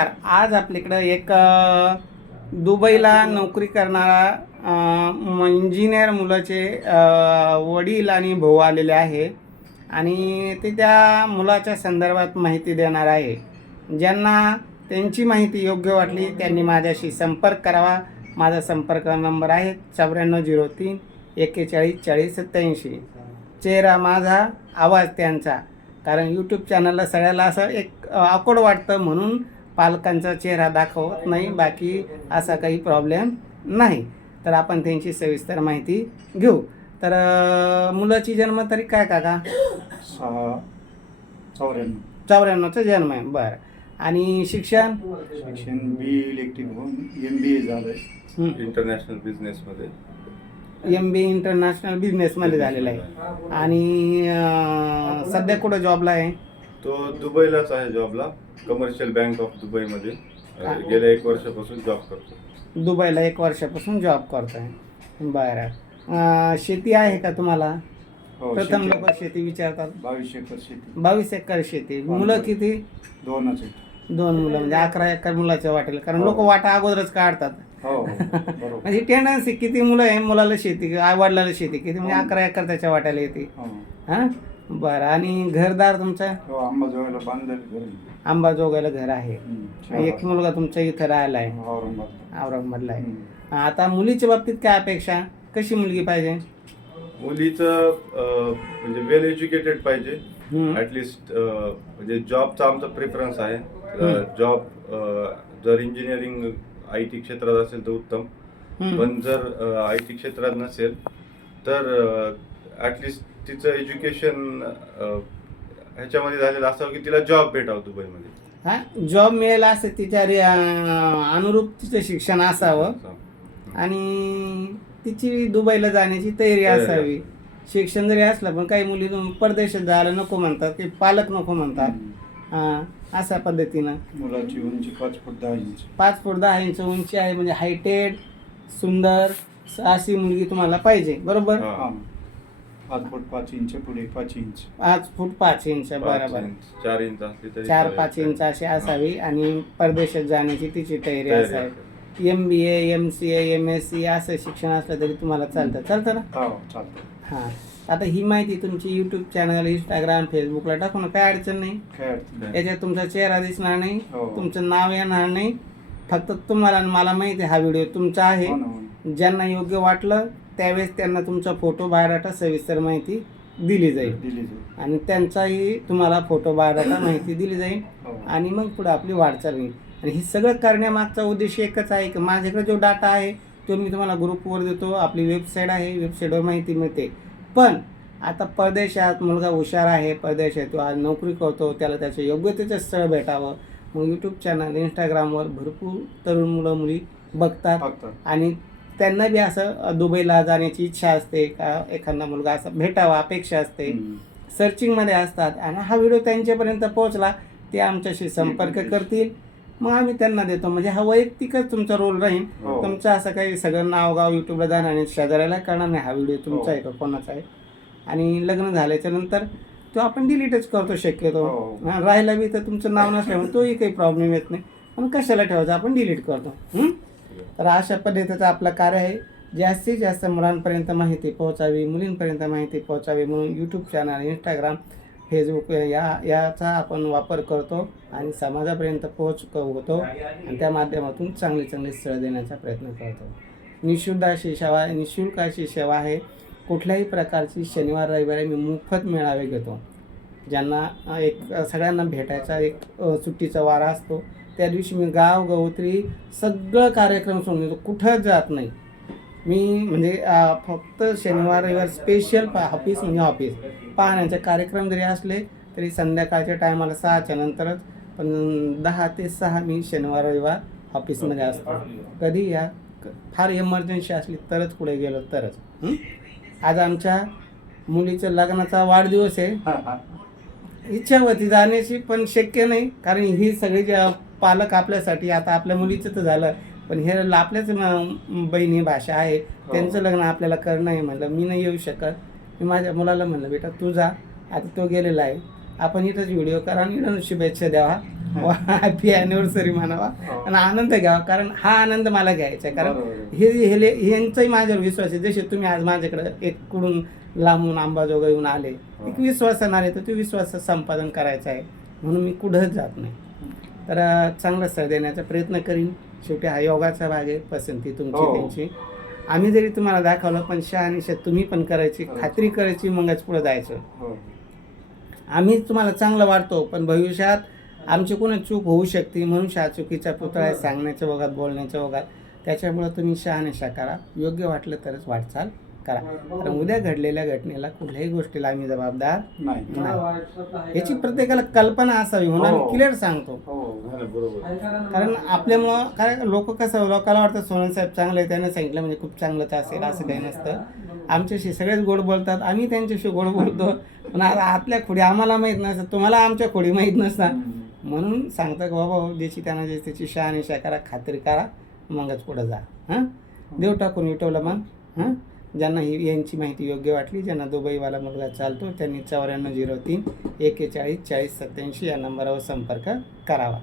आज आपल्याकडं एक दुबईला नोकरी करणारा इंजिनियर मुलाचे वडील आणि भाऊ आलेले आहे. आणि ते त्या मुलाच्या संदर्भात माहिती देणार आहे. ज्यांना त्यांची माहिती योग्य वाटली त्यांनी माझ्याशी संपर्क करावा. माझा संपर्क नंबर आहे चौऱ्याण्णव झिरो तीन एक्केचाळीस चाळीस सत्याऐंशी. चेहरा माझा आवाज त्यांचा. कारण यूट्यूब चॅनलला सगळ्याला असं एक अकोड वाटतं म्हणून पालकांचा चेहरा दाखवत नाही बाकी असा काही प्रॉब्लेम नाही. तर आपण त्यांची सविस्तर माहिती घेऊ. तर मुलाची जन्मतारीख काय काका? सहा चौऱ्याण्णव चौऱ्याण्णवचा जन्म आहे बरं. आणि शिक्षण? शिक्षण बी इलेक्ट्रिक होऊन एम बी ए झालंय. इंटरनॅशनल बिझनेसमध्ये एम बी इंटरनॅशनल बिझनेसमध्ये झालेला आहे. आणि अं, सध्या कुठं जॉबला आहे? तो दुबईलाच आहे जॉबला कमर्शियल बँक ऑफ दुबईमध्ये. हा. अं, गेल्या एक वर्षापासून जॉब करतो. दुबईला एक वर्षापासून जॉब करत आहे बरं. अं, शेती आहे का तुम्हाला? हो, प्रथम शेती- लोक शेती विचारतात. बावीस एकर शेती. बावीस एकर शेती. मुलं किती? दोनच आहेत. दोन मुलं. म्हणजे अकरा एकर मुलाच्या वाटेल. कारण हो. लोक वाटा अगोदरच काढतात. हो हो. बरोबर. म्हणजे टेंडन्सी किती मुलं आहे? मुलाला शेती आई वडिलाला शेती किती? म्हणजे. अकरा एकर त्याच्या वाट्याला येते. हो. हां? बरं आणि घरदार तुमचं हो अंबाजोगाईला बांधलेलं घर आहे. आंबा जोगायला घर आहे हम्म, एक. मुलगा तुमच्या इथं राहायला आहे औरंगाबाद औरंगाबादला आहे. आता मुलीच्या बाबतीत काय अपेक्षा कशी मुलगी पाहिजे मुलीचं अं, म्हणजे वेल एज्युकेटेड पाहिजे हम्म. ऍटलिस्ट म्हणजे जॉबचा आमचा प्रेफरन्स आहे. जॉब जर इंजिनिअरिंग आय टी क्षेत्रात असेल तर उत्तम हम्म. पण जर आय टी क्षेत्रात नसेल तर ऍटलिस्ट तिचं एज्युकेशन ह्याच्यामध्ये झालेलं असावं की तिला जॉब भेटावं दुबईमध्ये. हा? जॉब मिळेल असं तिच्या रे- अनुरूप तिचं शिक्षण असावं. आणि तिची दुबईला जाण्याची तयारी असावी. शिक्षण जरी असलं पण काही मुली परदेशात जायला नको म्हणतात की पालक नको म्हणतात. हा अशा पद्धतीनं. मुलाची उंची पाच फूट दहा इंच. पाच फूट दहा इंच उंची आहे म्हणजे हायटेड सुंदर अशी मुलगी तुम्हाला पाहिजे. बरोबर? पाच फूट पाच इंच पुढे पाच इंच. पाच फूट पाच इंच बरोबर. चार इंच असली तरी चार. पाच इंच अशी असावी आणि परदेशात जाण्याची तिची तयारी असावी. M B A M C A M S C असं शिक्षण असलं तरी तुम्हाला चालतं. चालतं ना? हो चालतं. हां. आता ही माहिती तुमची यूट्यूब चॅनल इंस्टाग्राम फेसबुकला टाकू ना काय अडचण नाही. काय अडचण नाही. याच्यात तुमचा चेहरा दिसणार नाही हो. तुमचं नाव येणार नाही. फक्त तुम्हाला आणि मला माहिती आहे हा व्हिडिओ तुमचा आहे. हो ना, हो ना. ज्यांना योग्य वाटलं त्यावेळेस त्यांना तुमचा फोटो बायोडाटा सविस्तर माहिती दिली जाईल. दिली जाईल. आणि त्यांचाही तुम्हाला फोटो बायोडाटा माहिती दिली जाईल. हो. आणि मग पुढे आपली वाटचाल होईल. आणि हे सगळं करण्यामागचा उद्देश एकच आहे की माझ्याकडे जो डाटा आहे तो मी तुम्हाला ग्रुपवर देतो. आपली वेबसाईट आहे वेबसाईटवर माहिती मिळते. पण आता परदेशात मुलगा हुशार आहे परदेशात तो आज नोकरी करतो त्याला त्याचं योग्यतेचं स्थळ भेटावं. मग यूट्यूब चॅनल इंस्टाग्रामवर भरपूर तरुण मुलं मुली बघतात. फक्त आणि त्यांना बी असं दुबईला जाण्याची इच्छा असते का एखादा मुलगा असं भेटावा अपेक्षा असते. सर्चिंगमध्ये असतात. आणि हा व्हिडिओ त्यांच्यापर्यंत पोहोचला ते आमच्याशी संपर्क करतील. मग आम्ही त्यांना देतो. म्हणजे हा वैयक्तिकच तुमचा रोल राहील. हो. तुमचं असं काही सगळं नाव गाव युट्यूबला जाणार नाही शेजाऱ्याला कळणार नाही हा व्हिडिओ तुमचा हो. आहे का कोणाचा आहे. आणि लग्न झाल्याच्यानंतर तो आपण डिलीटच करतो शक्यतो. हो. राहिला बी तर तुमचं नाव नसल्यामुळे तोही काही प्रॉब्लेम येत नाही. पण कशाला ठेवायचं? आपण डिलीट करतो? तर अशा पद्धतीचं आपलं कार्य आहे. जास्तीत जास्त मुलांपर्यंत माहिती पोहोचावी मुलींपर्यंत माहिती पोहोचावी म्हणून यूट्यूब चॅनल इंस्टाग्राम फेसबुक या याचा आपण वापर करतो आणि समाजापर्यंत पोहोच होतो आणि त्या माध्यमातून चांगली चांगली स्थळं देण्याचा प्रयत्न करतो. निःशुल्क अशी सेवा निशुल्क अशी सेवा आहे. कुठल्याही प्रकारची शनिवार रविवारी मी मोफत मेळावे घेतो. ज्यांना एक सगळ्यांना भेटायचा एक सुट्टीचा वारा असतो. त्या दिवशी मी गाव गवत्री सगळं कार्यक्रम सोडून देतो. कुठंच जात नाही. मी म्हणजे फक्त शनिवार रविवार स्पेशल पा ऑफिस म्हणजे ऑफिस पाहण्याचे कार्यक्रम जरी असले तरी संध्याकाळच्या टायमाला सहाच्या नंतरच पण दहा ते सहा मी शनिवार रविवार ऑफिसमध्ये असतो. कधी या फार इमर्जन्सी असली तरच पुढे गेलो तरच. हं? आज आमच्या मुलीचं लग्नाचा वाढदिवस आहे. इच्छा होती जाण्याची पण शक्य नाही कारण ही सगळी जे पालक आपल्यासाठी आता आपल्या मुलीचं तर झालं पण हे आपल्याच बहिणी भाषा आहे त्यांचं लग्न आपल्याला करणं आहे म्हणलं मी नाही येऊ शकत. मी माझ्या मुलाला म्हणलं बेटा तू जा आता तो गेलेला आहे. आपण इथंच व्हिडिओ करा आणि इथं शुभेच्छा द्यावा. हॅपी अॅनिव्हर्सरी म्हणावा. आणि आनंद घ्यावा कारण हा आनंद मला घ्यायचा आहे. कारण. हे हे यांचाही माझ्यावर विश्वास आहे. जसे तुम्ही आज माझ्याकडे एक कुडून लांबून आंबाजोगा येऊन आले एक विश्वास आहे तर तो विश्वास संपादन करायचा आहे. म्हणून मी कुठंच जात नाही. तर चांगलं स्थळ देण्याचा प्रयत्न करीन. शेवटी हा योगाचा भाग आहे पसंती तुमची हो. त्यांची. आम्ही जरी तुम्हाला दाखवलं पण शहानिशा तुम्ही पण करायची हो. खात्री करायची मगच पुढे जायचं. हो. आम्ही तुम्हाला चांगलं वाटतो पण भविष्यात आमची कोणी चूक होऊ शकते म्हणून शहा चुकीचा पुतळा आहे सांगण्याच्या ओघात बोलण्याच्या ओघात त्याच्यामुळं तुम्ही शहानिशा करा. योग्य वाटलं तरच वाटचाल. करा. कारण उद्या घडलेल्या घटनेला कुठल्याही गोष्टीला आम्ही जबाबदार नाही. याची प्रत्येकाला कल्पना असावी म्हणून आम्ही. क्लिअर सांगतो. हो कारण आपल्यामुळं काय लोक कसं लोकांना वाटतं सोनल साहेब चांगले आहे त्याने सांगितलं म्हणजे खूप चांगलंच असेल असं काही नसतं. आमच्याशी सगळेच गोड बोलतात आम्ही त्यांच्याशी गोड बोलतो. पण आता आतल्या खोडी आम्हाला माहीत नसतं तुम्हाला आमच्या खोडी माहीत नसतात. म्हणून सांगतं की बाबा ज्याची त्यांना जे त्याची शहानिशा करा खात्री करा मगच पुढं जा. हां? देव टाकून विटवलं मग? हां? ज्यांना ही यांची माहिती योग्य वाटली ज्यांना दुबईवाला मुलगा चालतो त्यांनी चौऱ्याण्णव झिरो तीन एकेचाळीस चाळीस सत्याऐंशी या नंबरवर संपर्क करावा.